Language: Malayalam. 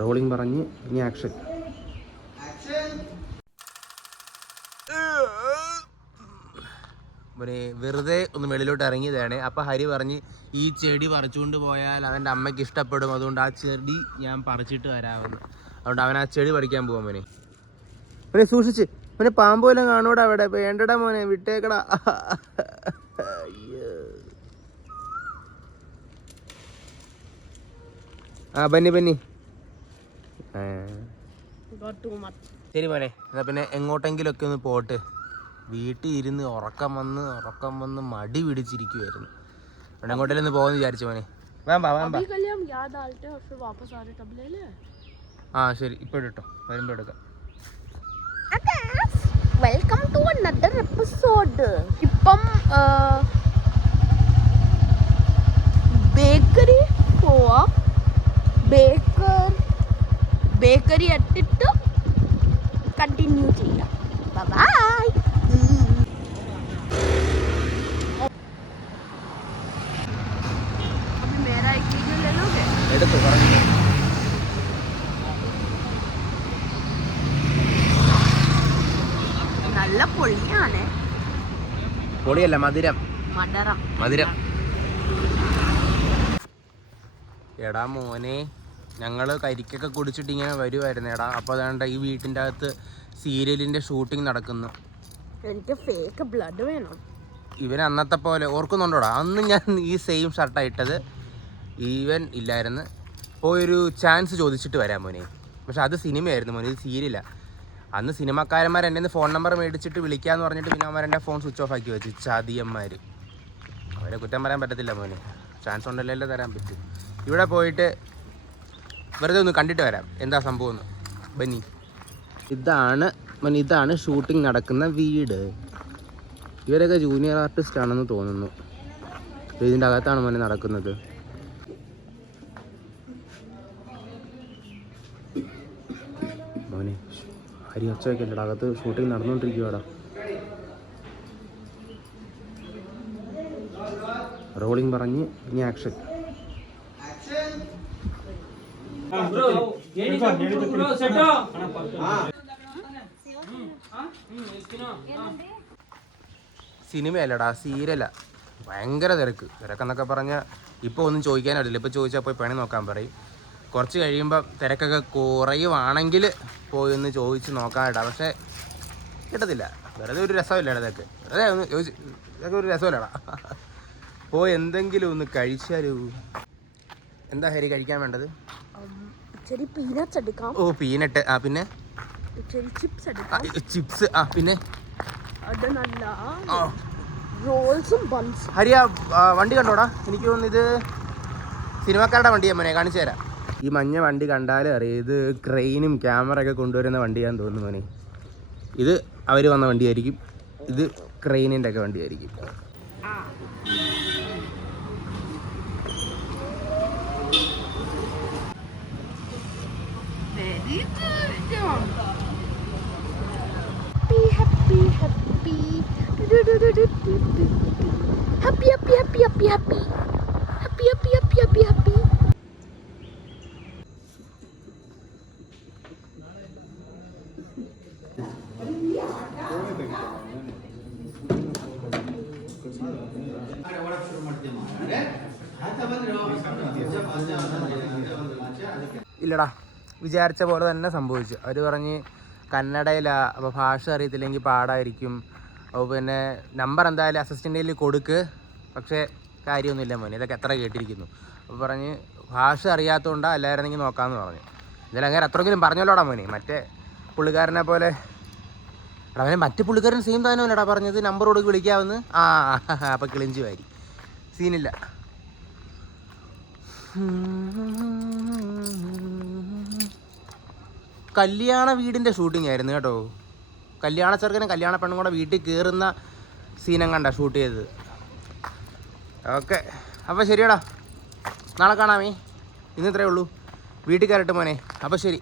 റോളിംഗ് പറഞ്ഞ് ഇനി ആക്ഷൻ. വെറുതെ ഒന്ന് വെളിയിലോട്ട് ഇറങ്ങിയതാണ്. അപ്പം ഹരി പറഞ്ഞ് ഈ ചെടി പറിച്ചുകൊണ്ട് പോയാൽ അവൻ്റെ അമ്മയ്ക്ക് ഇഷ്ടപ്പെടും, അതുകൊണ്ട് ആ ചെടി ഞാൻ പറിച്ചിട്ട് വരാമെന്ന്. അതുകൊണ്ട് അവൻ ആ ചെടി പറിക്കാൻ പോവാൻ മോനെ. മോനെ സൂക്ഷിച്ച്, മോനെ പാമ്പ് വല്ലതും കാണൂടാ അവിടെ, വേണ്ടടാ മോനെ, വിട്ടേക്കടാ. ആ ബന്നി ശരി മോനെ. എന്നാ പിന്നെ എങ്ങോട്ടെങ്കിലൊക്കെ ഒന്ന് പോട്ട്. വീട്ടിൽ ഇരുന്ന് ഉറക്കം വന്ന് മടി പിടിച്ചിരിക്കുവായിരുന്നു. അവിടെ എങ്ങോട്ടെങ്കിലും ഒന്ന് പോകുമെന്ന് വിചാരിച്ചു മോനെ. ആ ശരി, ഇപ്പോഴെട്ടോ, വരുമ്പോൾ എടുക്കാം. Welcome to another episode. ഇപ്പം ബേക്കറി പോവാ. ബേക്കറി ഇട്ടിട്ട് കണ്ടിന്യൂ ചെയ്യാം. ബൈ. എടുത്തു പറഞ്ഞു. നല്ല പൊളിയാണ്. പൊളിയല്ല, മധുരം. എടാ മോനെ, ഞങ്ങൾ കരിക്കൊക്കെ കുടിച്ചിട്ട് ഇങ്ങനെ വരുമായിരുന്നു എടാ. അപ്പോൾ അതാണ്ട് ഈ വീട്ടിൻ്റെ അകത്ത് സീരിയലിൻ്റെ ഷൂട്ടിംഗ് നടക്കുന്നു. എനിക്ക് ഫേക്ക് ബ്ലഡ് വേണം. ഇവൻ അന്നത്തെ പോലെ ഓർക്കുന്നുണ്ടോടാ? അന്ന് ഞാൻ ഈ സെയിം ഷർട്ടാണ് ഇട്ടത്, ഈവൻ ഇല്ലായിരുന്നു. പോയൊരു ചാൻസ് ചോദിച്ചിട്ട് വരാം മോനെ. പക്ഷെ അത് സിനിമയായിരുന്നു മോനെ, ഇത് സീരിയലാണ്. അന്ന് സിനിമക്കാരന്മാർ എൻ്റെ നിന്ന് ഫോൺ നമ്പർ മേടിച്ചിട്ട് വിളിക്കാമെന്ന് പറഞ്ഞിട്ട് പിന്നെ അവരെൻ്റെ ഫോൺ സ്വിച്ച് ഓഫ് ആക്കി വെച്ചു. ചതിയന്മാർ. അവരെ കുറ്റം പറയാൻ പറ്റത്തില്ല മോനെ, ചാൻസ് ഉണ്ടല്ലോ തരാൻ പറ്റും. ഇവിടെ പോയിട്ട് വെറുതെ ഒന്ന് കണ്ടിട്ട് വരാം എന്താ സംഭവം എന്ന്. ബന്നി, ഇതാണ് ഷൂട്ടിംഗ് നടക്കുന്ന വീട്. ഇവരൊക്കെ ജൂനിയർ ആർട്ടിസ്റ്റ് ആണെന്ന് തോന്നുന്നു. ഇതിൻ്റെ അകത്താണ് മോനെ നടക്കുന്നത്. മോനെ ഹരി ഒച്ച വയ്ക്കണ്ടടാ, അകത്ത് ഷൂട്ടിംഗ് നടന്നുകൊണ്ടിരിക്കുവാടാ. റോളിംഗ് പറഞ്ഞ് ഇനി ആക്ഷൻ. സിനിമയല്ലടാ, സീരിയലാ. ഭയങ്കര തിരക്കെന്നൊക്കെ പറഞ്ഞാൽ ഇപ്പോൾ ഒന്നും ചോദിക്കാനറിയില്ല. ഇപ്പോൾ ചോദിച്ചാൽ പോയി പണി നോക്കാൻ പറയും. കുറച്ച് കഴിയുമ്പോൾ തിരക്കൊക്കെ കുറയുവാണെങ്കിൽ പോയി ഒന്ന് ചോദിച്ച് നോക്കാനിടാ. പക്ഷേ കിട്ടത്തില്ല. വെറുതെ ഒരു രസമില്ലടാ ഇതൊക്കെ. വെറുതെ ഒന്ന് ചോദിച്ച് ഇതൊക്കെ ഒരു രസമില്ലടാ. പോയി എന്തെങ്കിലും ഒന്ന് കഴിച്ചാലോ. എന്താ ഹരി കഴിക്കാൻ വേണ്ടത്? ഓ പീനട്ട്. ആ പിന്നെ ചിപ്സ്. ആ പിന്നെ ഹരി ആ വണ്ടി കണ്ടോടാ? എനിക്ക് തോന്നുന്നു ഇത് സിനിമക്കാരുടെ വണ്ടിയാ മോനെ, കാണിച്ചു തരാം. ഈ മഞ്ഞ വണ്ടി കണ്ടാലേ അറിയാം ഇത് ക്രെയിനും ക്യാമറ ഒക്കെ കൊണ്ടുവരുന്ന വണ്ടിയാന്ന് തോന്നുന്നു മോനെ. ഇത് അവർ വന്ന വണ്ടിയായിരിക്കും, ഇത് ക്രെയിനിൻ്റെ ഒക്കെ വണ്ടിയായിരിക്കും. ഇല്ലടാ, വിചാരിച്ച പോലെ തന്നെ സംഭവിച്ചു. അവർ പറഞ്ഞ് കന്നഡയിലാണ്, അപ്പോൾ ഭാഷ അറിയത്തില്ലെങ്കിൽ പാടായിരിക്കും. അപ്പോൾ പിന്നെ നമ്പർ എന്തായാലും അസിസ്റ്റൻ്റ് കയ്യിൽ കൊടുക്ക്. പക്ഷേ കാര്യമൊന്നുമില്ല മോനെ, ഇതൊക്കെ എത്ര കേട്ടിരിക്കുന്നു. അപ്പോൾ പറഞ്ഞ് ഭാഷ അറിയാത്തതുകൊണ്ടാണ്, അല്ലായിരുന്നെങ്കിൽ നോക്കാമെന്ന് പറഞ്ഞു. എന്തായാലും അങ്ങനെ അത്രയെങ്കിലും പറഞ്ഞല്ലോടാ മോനെ. മറ്റേ പുള്ളിക്കാരനെ പോലെ അവനെ മറ്റേ പുള്ളിക്കാരൻ സെയിം താനല്ലടാ പറഞ്ഞത്, നമ്പർ കൊടുക്ക് വിളിക്കാമെന്ന്. അപ്പോൾ കിളിഞ്ചു വാരി, സീനില്ല. കല്യാണ വീടിൻ്റെ ഷൂട്ടിംഗ് ആയിരുന്നു കേട്ടോ. കല്യാണ ചെറുക്കനും കല്യാണ പെണ്ണും കൂടെ വീട്ടിൽ കയറുന്ന സീനം കണ്ട ഷൂട്ട് ചെയ്തത്. ഓക്കെ, അപ്പോൾ ശരിയടാ, നാളെ കാണാമേ. ഇന്ന് ഇത്രയേ ഉള്ളൂ. വീട്ടിൽ കയറട്ടെ മോനെ. അപ്പോൾ ശരി.